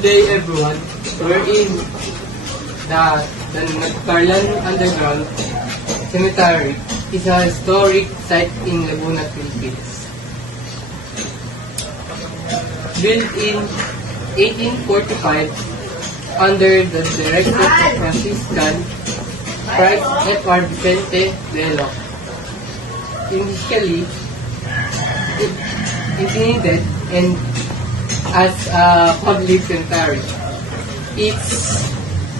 Good day everyone. We're in the Nagcarlan Underground Cemetery. It's a historic site in Laguna, Philippines. Built in 1845 under the direction of Franciscan Friar F.R. Vicente Velo. Initially, it intended and as a public cemetery. It's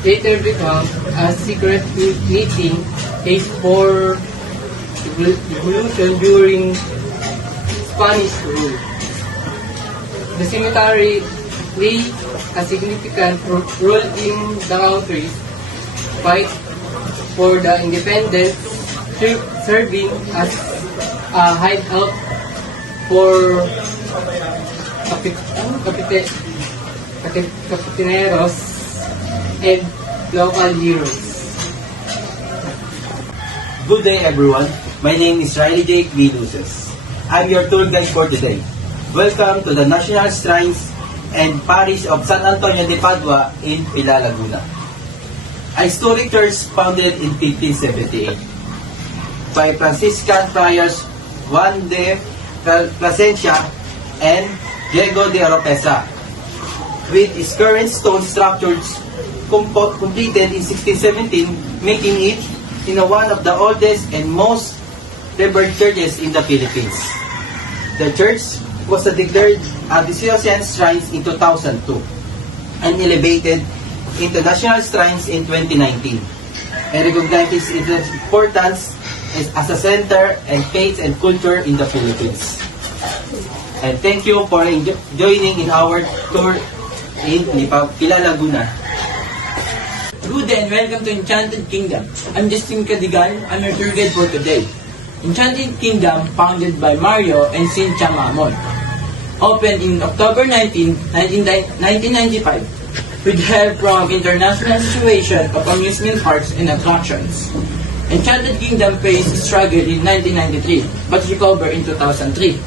later become a secret meeting place for revolution during Spanish rule. The cemetery played a significant role in the country's fight for the independence, serving as a hideout for capitaneros and local heroes. Good day everyone, my name is Riley Jake V. Luces. I'm your tour guide for today. Welcome to the National Shrines and Parish of San Antonio de Padua in Pilar, Laguna. A historic church founded in 1578 by Franciscan friars Juan de Plasencia and Diego de Oropesa, with its current stone structures completed in 1617, making it one of the oldest and most revered churches in the Philippines. The church was declared a Diocesan Shrine in 2002 and elevated into National Shrines in 2019, and recognizes its importance as a center and faith and culture in the Philippines. And thank you for joining in our tour in Pilar, Laguna. Good day and welcome to Enchanted Kingdom. I'm Justin Cadigan. I'm your tour guide for today. Enchanted Kingdom, founded by Mario and Cynthia Mamon, opened in October 1995, with help from International Association of Amusement Parks and Attractions. Enchanted Kingdom faced struggle in 1993, but recovered in 2003.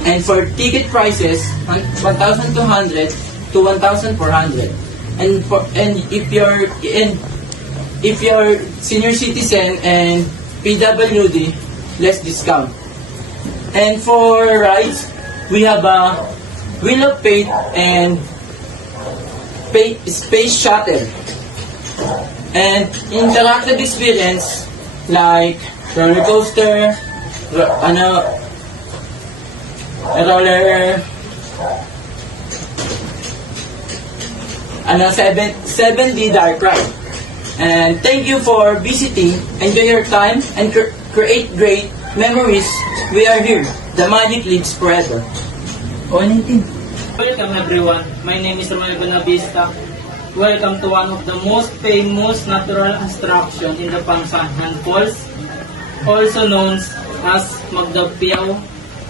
And for ticket prices, 1,200 to 1,400. And if you're senior citizen and PWD, less discount. And for rides, we have a Wheel of Fate and Space Shuttle. And interactive experience like roller coaster, roller 7D dark ride. And thank you for visiting. Enjoy your time and create great memories. We are here. The magic lives forever. Welcome everyone. My name is Romeo Bonavista. Welcome to one of the most famous natural attraction in the Pangsanhan Falls, also known as Magdapiao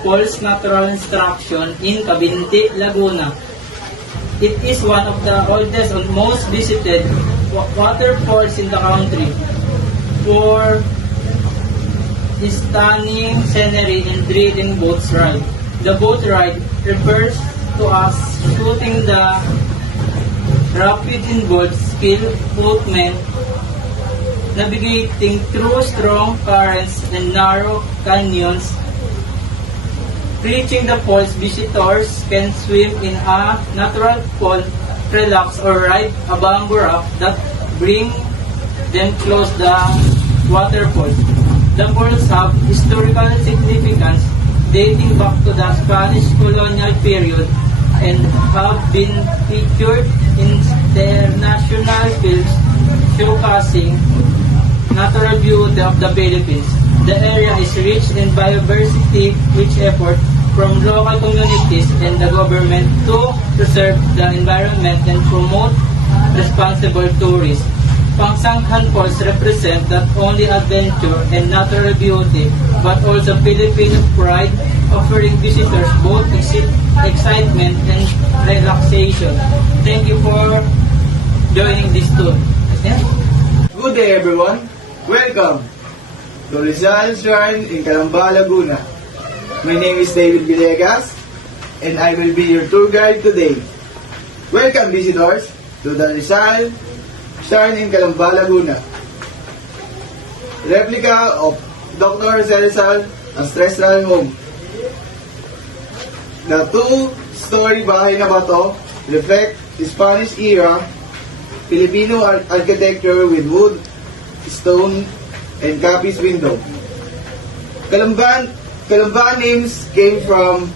Falls Natural Attraction in Cavinti, Laguna. It is one of the oldest and most visited waterfalls in the country for its stunning scenery and thrilling boat ride. The boat ride refers to us shooting the rapid involved skilled boatmen navigating through strong currents and narrow canyons. Reaching the falls, visitors can swim in a natural fall, relax, or ride a bamboo raft that bring them close the waterfall. The falls have historical significance dating back to the Spanish colonial period and have been featured in international films showcasing natural beauty of the Philippines. The area is rich in biodiversity, which effort from local communities and the government to preserve the environment and promote responsible tourism. Pangsanhan Falls represent not only adventure and natural beauty, but also Filipino pride, offering visitors both excitement and relaxation. Thank you for joining this tour. Yeah. Good day everyone. Welcome to Rizal Shrine in Calamba, Laguna. My name is David Villegas and I will be your tour guide today. Welcome visitors to the Rizal Shrine in Calamba, Laguna. Replica of Dr. Rizal Ancestral Home. The two-story bahay na bato reflect Spanish era Filipino architecture with wood, stone, and Capiz window. Calamba names came from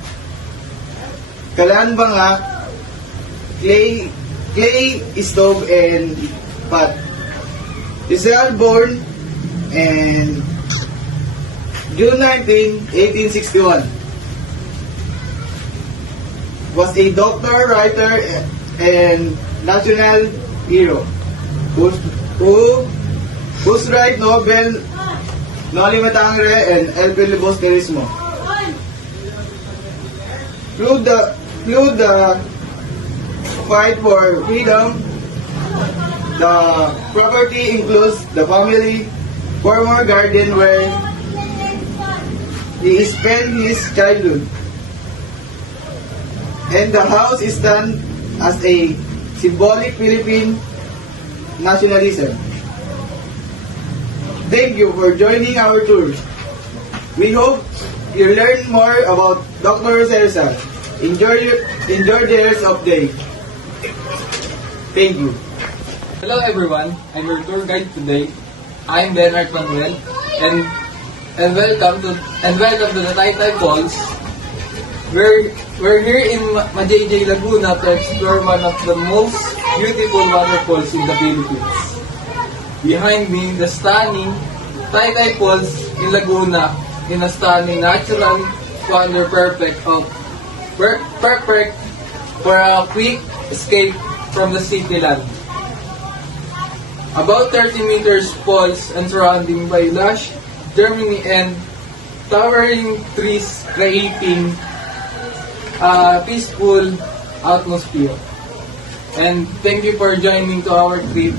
Kalanbanga, clay stove and pot. Rizal born in June 19, 1861. Was a doctor, writer, and national hero whose write novel Noli Me Tangere and El Filibusterismo. Through the fight for freedom, the property includes the family former garden where he spent his childhood. And the house is done as a symbolic Philippine nationalism. Thank you for joining our tour. We hope you learn more about Dr. Rizal. Enjoy the rest of the day. Thank you. Hello everyone, I'm your tour guide today. I'm Bernard Manuel and welcome to the Taytay Falls. We're here in Majayjay, Laguna to explore one of the most beautiful waterfalls in the Philippines. Behind me, the stunning Taytay Falls in Laguna in a stunning natural wonder perfect for a quick escape from the city land. About 30 meters falls and surrounding by lush Germany and towering trees creating a peaceful atmosphere. And thank you for joining to our trip